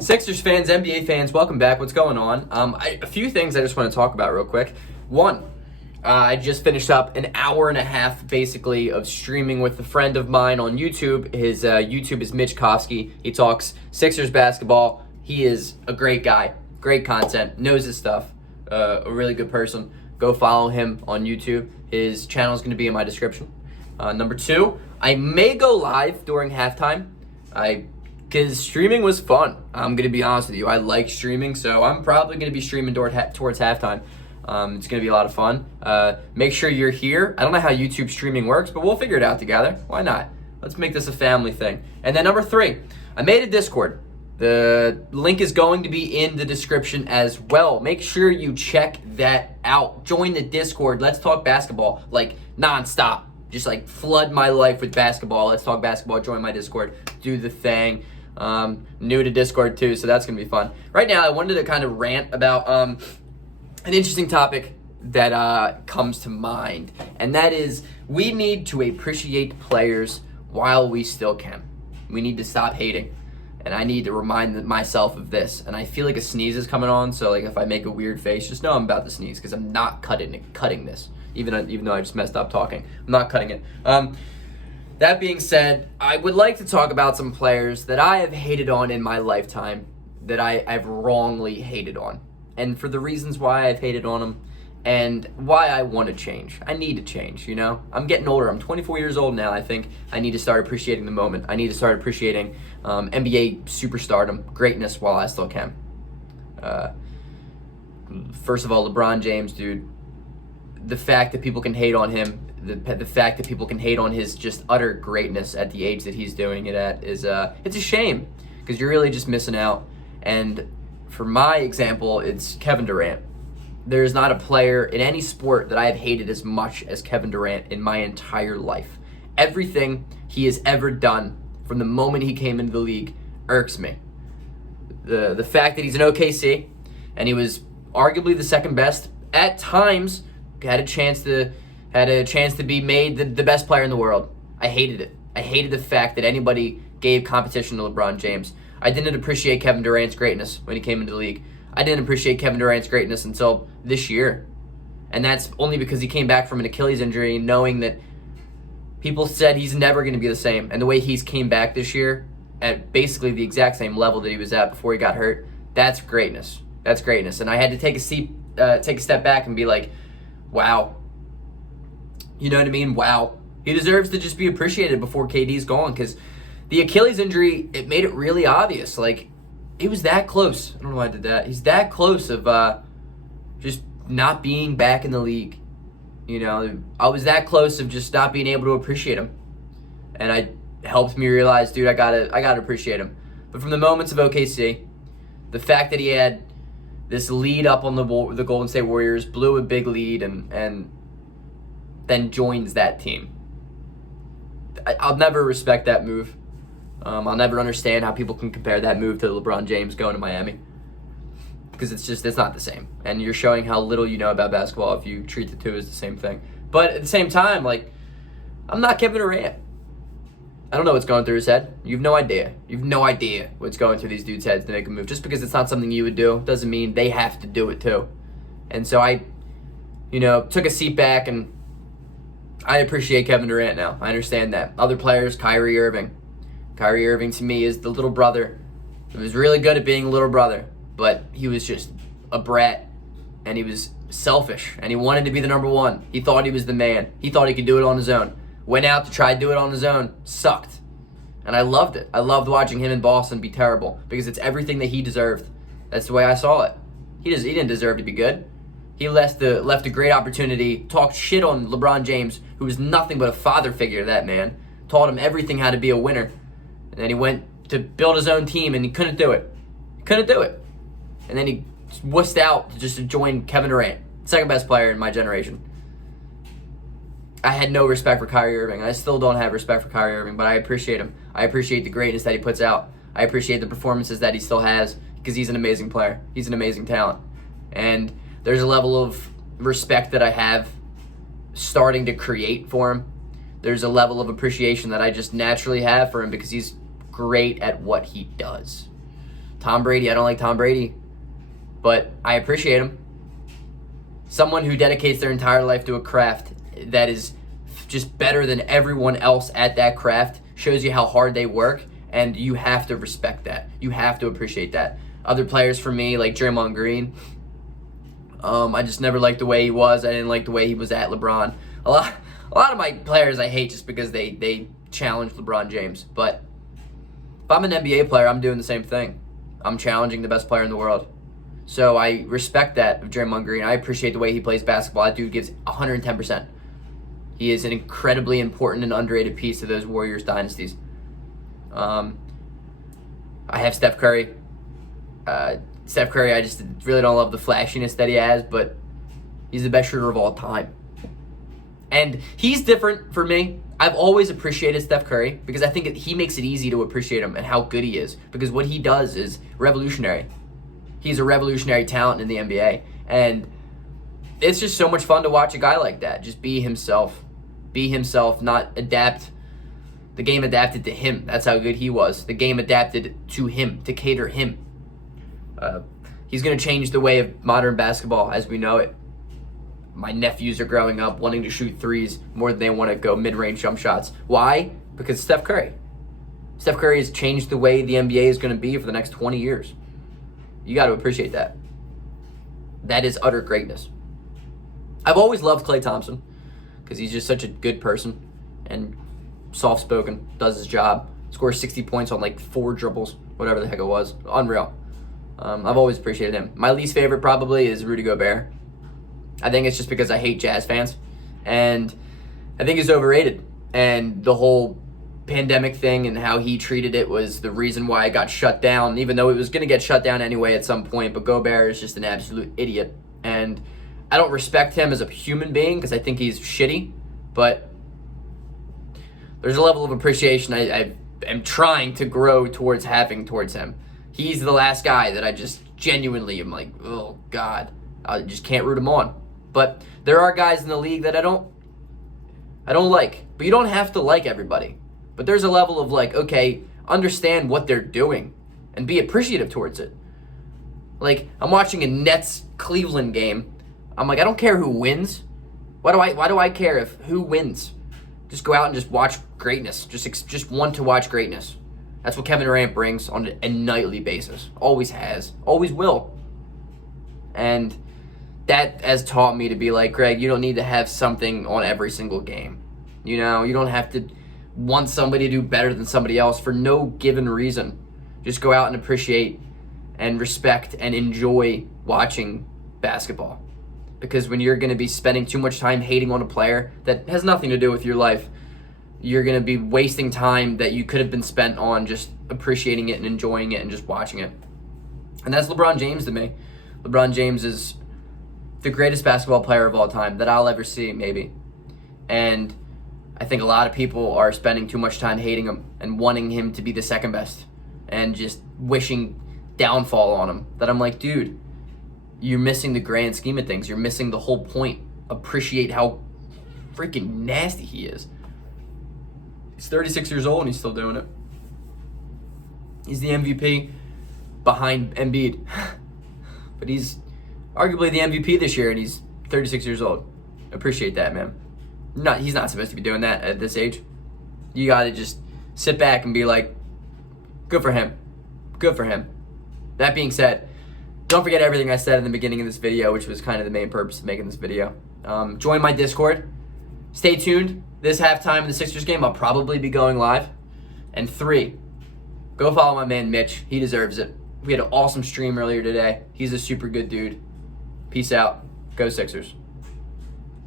Sixers fans, NBA fans, welcome back. What's going on? A few things I just want to talk about real quick. One, I just finished up an hour and a half, basically, of streaming with a friend of mine on YouTube. His YouTube is Mitch Kofsky. He talks Sixers basketball. He is a great guy, great content, knows his stuff, a really good person. Go follow him on YouTube. His channel is going to be in my description. Number two, I may go live during halftime. Because streaming was fun. I'm going to be honest with you. I like streaming, so I'm probably going to be streaming towards halftime. It's going to be a lot of fun. Make sure you're here. I don't know how YouTube streaming works, but we'll figure it out together. Why not? Let's make this a family thing. And then number three, I made a Discord. The link is going to be in the description as well. Make sure you check that out. Join the Discord. Let's talk basketball, like nonstop. Just like flood my life with basketball. Let's talk basketball. Join my Discord. Do the thing. New to Discord too, so that's gonna be fun. Right now, I wanted to kind of rant about an interesting topic that comes to mind, and that is we need to appreciate players while we still can. We need to stop hating, and I need to remind myself of this. And I feel like a sneeze is coming on, so like if I make a weird face, just know I'm about to sneeze because I'm not cutting this. Even though I just messed up talking, I'm not cutting it. That being said, I would like to talk about some players that I have hated on in my lifetime, that I've wrongly hated on, and for the reasons why I've hated on them, and why I want to change. I need to change, you know? I'm getting older. I'm 24 years old now. I think I need to start appreciating the moment. I need to start appreciating NBA superstardom, greatness while I still can. First of all, LeBron James, dude. The fact that people can hate on him, the fact that people can hate on his just utter greatness at the age that he's doing it at is it's a shame, because you're really just missing out. And for my example, it's Kevin Durant. There's not a player in any sport that I have hated as much as Kevin Durant in my entire life. Everything he has ever done from the moment he came into the league irks me. The fact that he's in OKC and he was arguably the second best at times, had a chance to be made the best player in the world. I hated it. I hated the fact that anybody gave competition to LeBron James. I didn't appreciate Kevin Durant's greatness when he came into the league. I didn't appreciate Kevin Durant's greatness until this year. And that's only because he came back from an Achilles injury, knowing that people said he's never going to be the same. And the way he's came back this year at basically the exact same level that he was at before he got hurt, that's greatness. That's greatness. And I had to take a step back and be like, wow. You know what I mean? Wow. He deserves to just be appreciated before KD's gone, because the Achilles injury, it made it really obvious. Like, he was that close. I don't know why I did that. He's that close of just not being back in the league. You know, I was that close of just not being able to appreciate him. And it helped me realize, dude, I gotta appreciate him. But from the moments of OKC, the fact that he had this lead up on the Golden State Warriors, blew a big lead, and then joins that team. I'll never respect that move. I'll never understand how people can compare that move to LeBron James going to Miami, because it's not the same. And you're showing how little you know about basketball if you treat the two as the same thing. But at the same time, like, I'm not Kevin Durant. I don't know what's going through his head. You have no idea. You have no idea what's going through these dudes' heads to make a move. Just because it's not something you would do doesn't mean they have to do it too. And so I, took a seat back, and I appreciate Kevin Durant now. I understand that. Other players, Kyrie Irving. Kyrie Irving to me is the little brother. He was really good at being a little brother, but he was just a brat, and he was selfish, and he wanted to be the number one. He thought he was the man. He thought he could do it on his own. Went out to try to do it on his own. Sucked. And I loved it. I loved watching him in Boston be terrible, because it's everything that he deserved. That's the way I saw it. He didn't deserve to be good. He left a great opportunity, talked shit on LeBron James, who was nothing but a father figure to that man, taught him everything how to be a winner. And then he went to build his own team, and he couldn't do it. And then he wussed out just to join Kevin Durant, second best player in my generation. I had no respect for Kyrie Irving. I still don't have respect for Kyrie Irving, but I appreciate him. I appreciate the greatness that he puts out. I appreciate the performances that he still has, because he's an amazing player. He's an amazing talent. And there's a level of respect that I have starting to create for him. There's a level of appreciation that I just naturally have for him, because he's great at what he does. Tom Brady, I don't like Tom Brady, but I appreciate him. Someone who dedicates their entire life to a craft that is just better than everyone else at that craft shows you how hard they work, and you have to respect that. You have to appreciate that. Other players for me, like Draymond Green, I just never liked the way he was. I didn't like the way he was at LeBron. A lot of my players I hate just because they challenge LeBron James. But if I'm an NBA player, I'm doing the same thing. I'm challenging the best player in the world. So I respect that of Draymond Green. I appreciate the way he plays basketball. That dude gives 110%. He is an incredibly important and underrated piece of those Warriors dynasties. I have Steph Curry. Steph Curry, I just really don't love the flashiness that he has, but he's the best shooter of all time. And he's different for me. I've always appreciated Steph Curry because I think he makes it easy to appreciate him and how good he is, because what he does is revolutionary. He's a revolutionary talent in the NBA, and it's just so much fun to watch a guy like that just be himself. Be himself, not adapt. The game adapted to him. That's how good he was. The game adapted to him, to cater him. He's going to change the way of modern basketball as we know it. My nephews are growing up wanting to shoot threes more than they want to go mid-range jump shots. Why? Because Steph Curry. Steph Curry has changed the way the NBA is going to be for the next 20 years. You got to appreciate that. That is utter greatness. I've always loved Klay Thompson because he's just such a good person and soft-spoken, does his job, scores 60 points on like 4 dribbles, whatever the heck it was. Unreal. I've always appreciated him. My least favorite probably is Rudy Gobert. I think it's just because I hate Jazz fans, and I think he's overrated. And the whole pandemic thing and how he treated it was the reason why it got shut down, even though it was going to get shut down anyway at some point. But Gobert is just an absolute idiot, and I don't respect him as a human being because I think he's shitty, but there's a level of appreciation I am trying to grow towards having towards him. He's the last guy that I just genuinely am like, oh God, I just can't root him on. But there are guys in the league that I don't like. But you don't have to like everybody. But there's a level of like, okay, understand what they're doing and be appreciative towards it. Like, I'm watching a Nets-Cleveland game. I'm like, I don't care who wins. Why do I care if who wins? Just go out and just watch greatness. Just want to watch greatness. That's what Kevin Durant brings on a nightly basis. Always has. Always will. And that has taught me to be like, Greg, you don't need to have something on every single game. You know, you don't have to want somebody to do better than somebody else for no given reason. Just go out and appreciate and respect and enjoy watching basketball. Because when you're going to be spending too much time hating on a player that has nothing to do with your life, you're going to be wasting time that you could have been spent on just appreciating it and enjoying it and just watching it. And that's LeBron James to me. LeBron James is the greatest basketball player of all time that I'll ever see, maybe. And I think a lot of people are spending too much time hating him and wanting him to be the second best and just wishing downfall on him. That I'm like, dude, you're missing the grand scheme of things. You're missing the whole point. Appreciate how freaking nasty he is. He's 36 years old and he's still doing it. He's the MVP behind Embiid. But he's arguably the MVP this year and he's 36 years old. Appreciate that, man. He's not supposed to be doing that at this age. You got to just sit back and be like, good for him. Good for him. That being said, don't forget everything I said in the beginning of this video, which was kind of the main purpose of making this video. Join my Discord. Stay tuned. This halftime in the Sixers game, I'll probably be going live. And 3, go follow my man Mitch. He deserves it. We had an awesome stream earlier today. He's a super good dude. Peace out. Go Sixers.